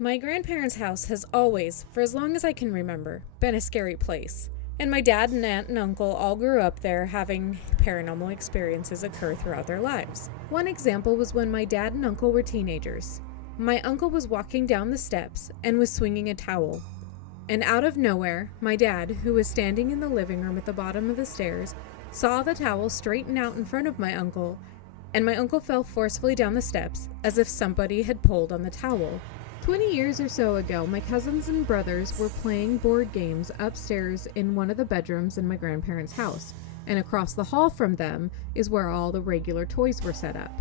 My grandparents' house has always, for as long as I can remember, been a scary place. And my dad and aunt and uncle all grew up there having paranormal experiences occur throughout their lives. One example was when my dad and uncle were teenagers. My uncle was walking down the steps and was swinging a towel. And out of nowhere, my dad, who was standing in the living room at the bottom of the stairs, saw the towel straighten out in front of my uncle, and my uncle fell forcefully down the steps as if somebody had pulled on the towel. 20 years or so ago, my cousins and brothers were playing board games upstairs in one of the bedrooms in my grandparents' house, and across the hall from them is where all the regular toys were set up.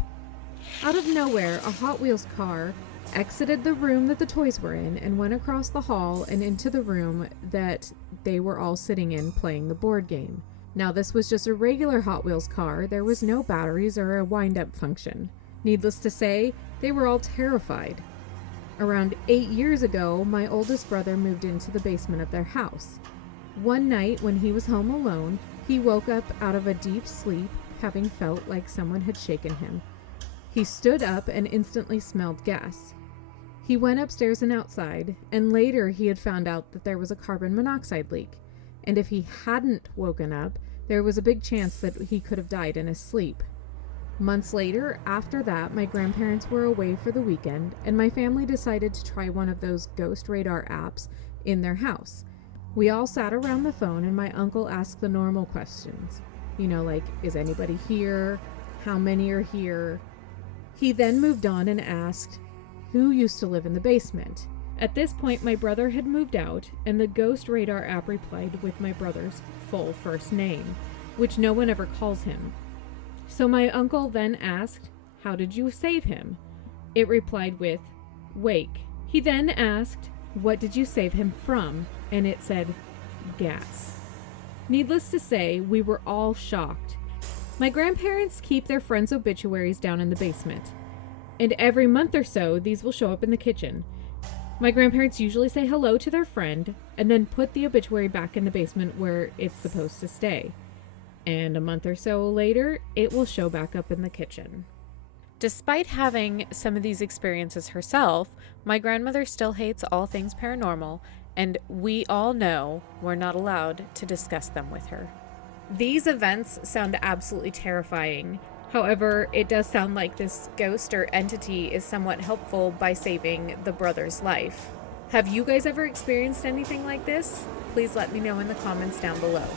Out of nowhere, a Hot Wheels car exited the room that the toys were in and went across the hall and into the room that they were all sitting in playing the board game. Now, this was just a regular Hot Wheels car. There was no batteries or a wind-up function. Needless to say, they were all terrified. Around 8 years ago, my oldest brother moved into the basement of their house. One night, when he was home alone, he woke up out of a deep sleep, having felt like someone had shaken him. He stood up and instantly smelled gas. He went upstairs and outside, and later he had found out that there was a carbon monoxide leak. And if he hadn't woken up, there was a big chance that he could have died in his sleep. Months later, after that, my grandparents were away for the weekend, and my family decided to try one of those ghost radar apps in their house. We all sat around the phone, and my uncle asked the normal questions. Like, is anybody here? How many are here? He then moved on and asked, who used to live in the basement? At this point, my brother had moved out, and the ghost radar app replied with my brother's full first name, which no one ever calls him. So my uncle then asked, how did you save him? It replied with, wake. He then asked, what did you save him from? And it said, gas. Needless to say, we were all shocked. My grandparents keep their friends' obituaries down in the basement. And every month or so, these will show up in the kitchen. My grandparents usually say hello to their friend, and then put the obituary back in the basement where it's supposed to stay. And a month or so later, it will show back up in the kitchen. Despite having some of these experiences herself, my grandmother still hates all things paranormal, and we all know we're not allowed to discuss them with her. These events sound absolutely terrifying. However, it does sound like this ghost or entity is somewhat helpful by saving the brother's life. Have you guys ever experienced anything like this? Please let me know in the comments down below.